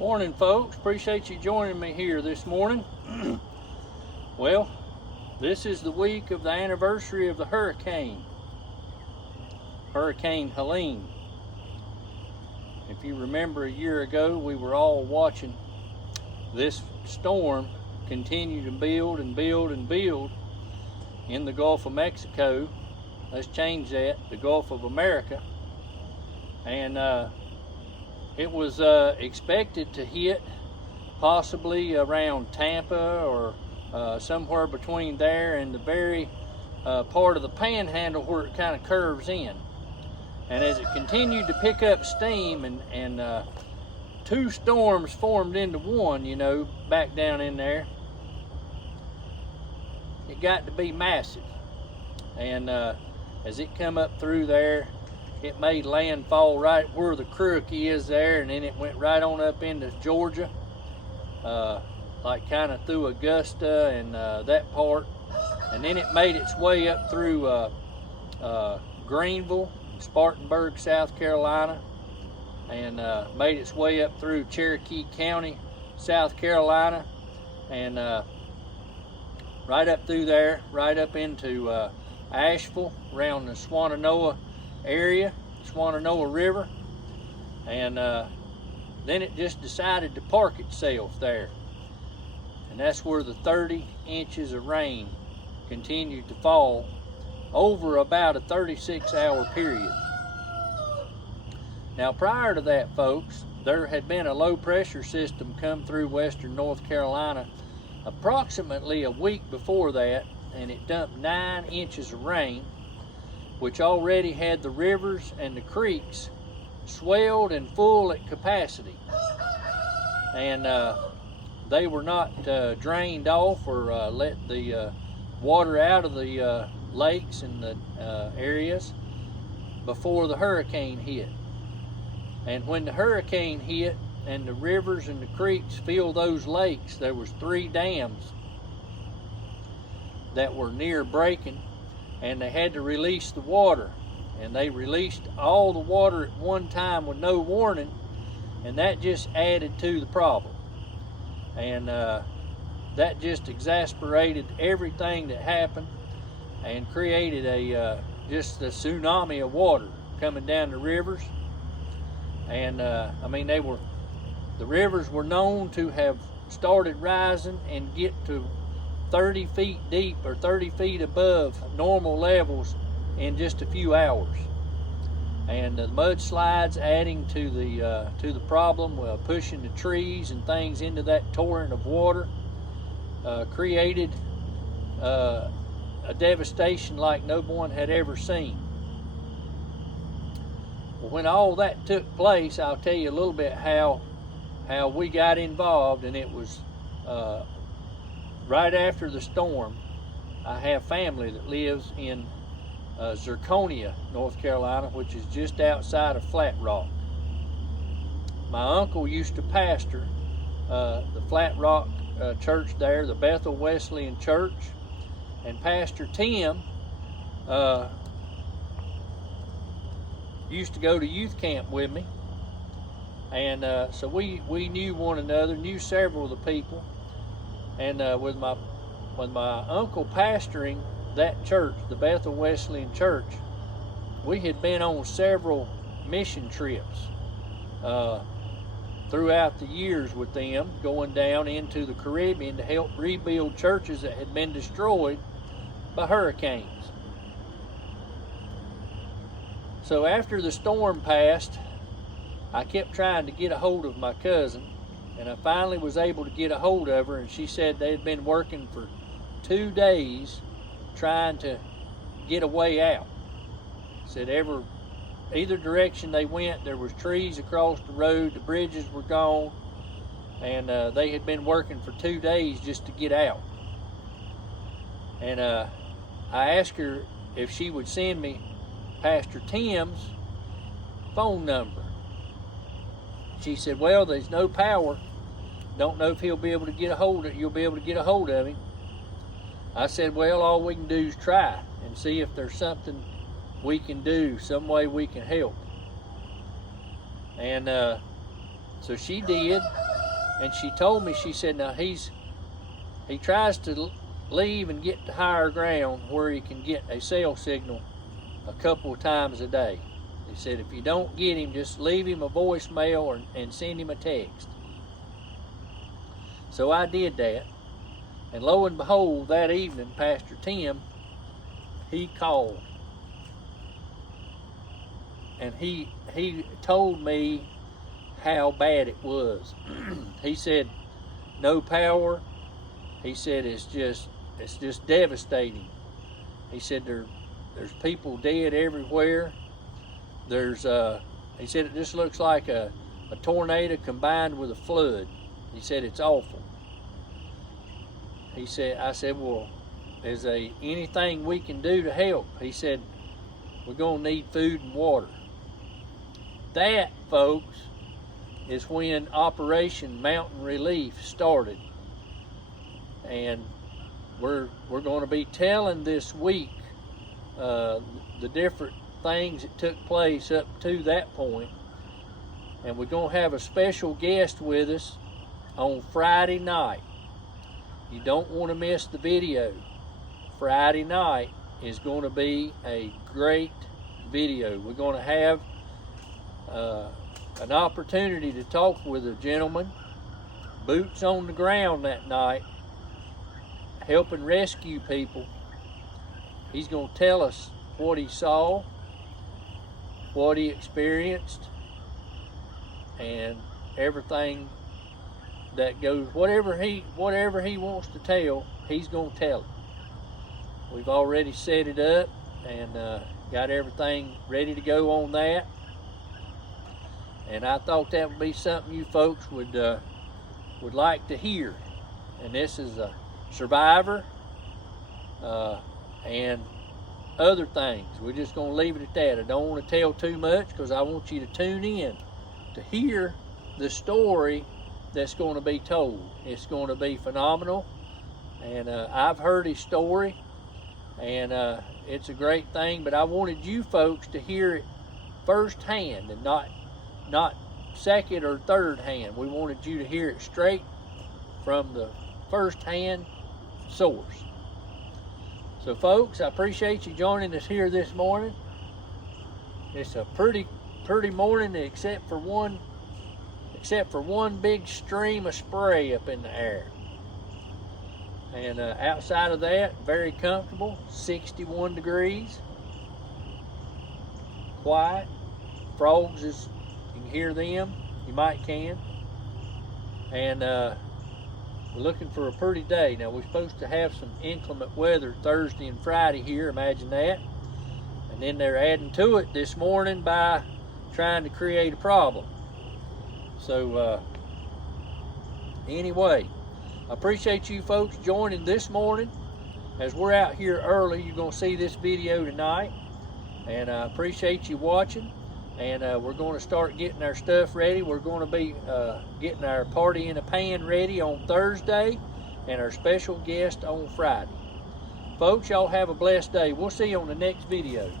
Morning, folks. Appreciate you joining me here this morning. Well, this is the week of the anniversary of the Hurricane Helene. If you remember, a year ago we were all watching this storm continue to build and build and build in the Gulf of Mexico. Let's change that, the Gulf of America. And it was expected to hit possibly around Tampa or somewhere between there and the very part of the panhandle where it kind of curves in. And as it continued to pick up steam and two storms formed into one, you know, back down in there, it got to be massive. And as it come up through there, it made landfall right where the crook is there, and then it went right on up into Georgia, like kind of through Augusta and that part. And then it made its way up through Greenville, Spartanburg, South Carolina, and made its way up through Cherokee County, South Carolina, and right up through there, right up into Asheville, around the Shenandoah area, Shenandoah River, and then it just decided to park itself there. And that's where the 30 inches of rain continued to fall over about a 36-hour period. Now, prior to that, folks, there had been a low pressure system come through western North Carolina approximately a week before that, and it dumped 9 inches of rain, which already had the rivers and the creeks swelled and full at capacity. And they were not drained off or let the water out of the lakes and the areas before the hurricane hit. And when the hurricane hit and the rivers and the creeks filled those lakes, there was 3 dams that were near breaking, and they had to release the water, and they released all the water at one time with no warning, and that just added to the problem. And that just exasperated everything that happened and created just a tsunami of water coming down the rivers. And I mean, the rivers were known to have started rising and get to 30 feet deep or 30 feet above normal levels in just a few hours. And the mudslides adding to the problem, pushing the trees and things into that torrent of water, created a devastation like no one had ever seen. Well, when all that took place, I'll tell you a little bit how we got involved. And it was right after the storm. I have family that lives in Zirconia, North Carolina, which is just outside of Flat Rock. My uncle used to pastor the Flat Rock church there, the Bethel Wesleyan Church, and Pastor Tim used to go to youth camp with me, and so we knew one another, knew several of the people. And with my uncle pastoring that church, the Bethel Wesleyan Church, we had been on several mission trips throughout the years with them, going down into the Caribbean to help rebuild churches that had been destroyed by hurricanes. So after the storm passed, I kept trying to get a hold of my cousin, and I finally was able to get a hold of her, and she said they had been working for 2 days trying to get a way out. Said either direction they went, there was trees across the road, the bridges were gone, and they had been working for 2 days just to get out. And I asked her if she would send me Pastor Tim's phone number. She said, well, there's no power. Don't know if you'll be able to get a hold of him. I said, well, all we can do is try and see if there's something we can do, some way we can help. And so she did, And she told me, she said, now he tries to leave and get to higher ground where he can get a cell signal a couple of times a day. He said, if you don't get him, just leave him a voicemail and send him a text. So I did that. And lo and behold, that evening, Pastor Tim, he called. And he told me how bad it was. He said, no power. He said, it's just devastating. He said, there's people dead everywhere. He said, it just looks like a tornado combined with a flood. He said, it's awful. He said, I said, well, is there anything we can do to help? He said, we're going to need food and water. That, folks, is when Operation Mountain Relief started. And we're going to be telling this week the different things that took place up to that point. And we're going to have a special guest with us on Friday night. You don't want to miss the video. Friday night is going to be a great video. We're going to have an opportunity to talk with a gentleman, boots on the ground that night, helping rescue people. He's going to tell us what he saw, what he experienced, and everything that goes, whatever he wants to tell, he's going to tell it. We've already set it up and got everything ready to go on that. And I thought that would be something you folks would like to hear. And this is a survivor and other things. We're just going to leave it at that. I don't want to tell too much because I want you to tune in to hear the story that's going to be told. It's going to be phenomenal. And I've heard his story, and it's a great thing, but I wanted you folks to hear it firsthand and not second or third hand. We wanted you to hear it straight from the first-hand source. So folks, I appreciate you joining us here this morning. It's a pretty morning except for one big stream of spray up in the air. And outside of that, very comfortable, 61 degrees. Quiet. Frogs, you can hear them. You might can. And we're looking for a pretty day. Now, we're supposed to have some inclement weather Thursday and Friday here, imagine that. And then they're adding to it this morning by trying to create a problem. So, anyway, I appreciate you folks joining this morning. As we're out here early, you're going to see this video tonight. And I appreciate you watching. And we're going to start getting our stuff ready. We're going to be getting our party in a pan ready on Thursday and our special guest on Friday. Folks, y'all have a blessed day. We'll see you on the next video.